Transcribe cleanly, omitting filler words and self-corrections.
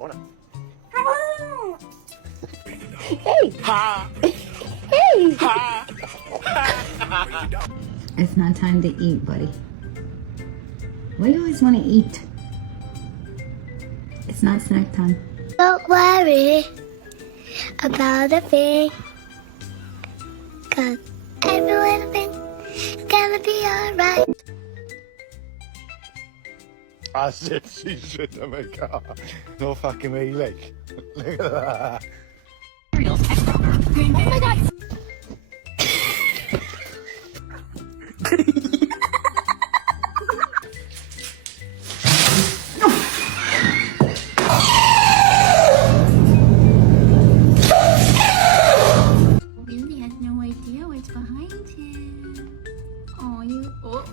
Corner. Hey! Hey! It's not time to eat, buddy. Why do you always want to eat? It's not snack time. Don't worry about a thing, 'cause every little thing's gonna be alright. I said she should have a car. No fucking me leg. Look at that. Oh my god,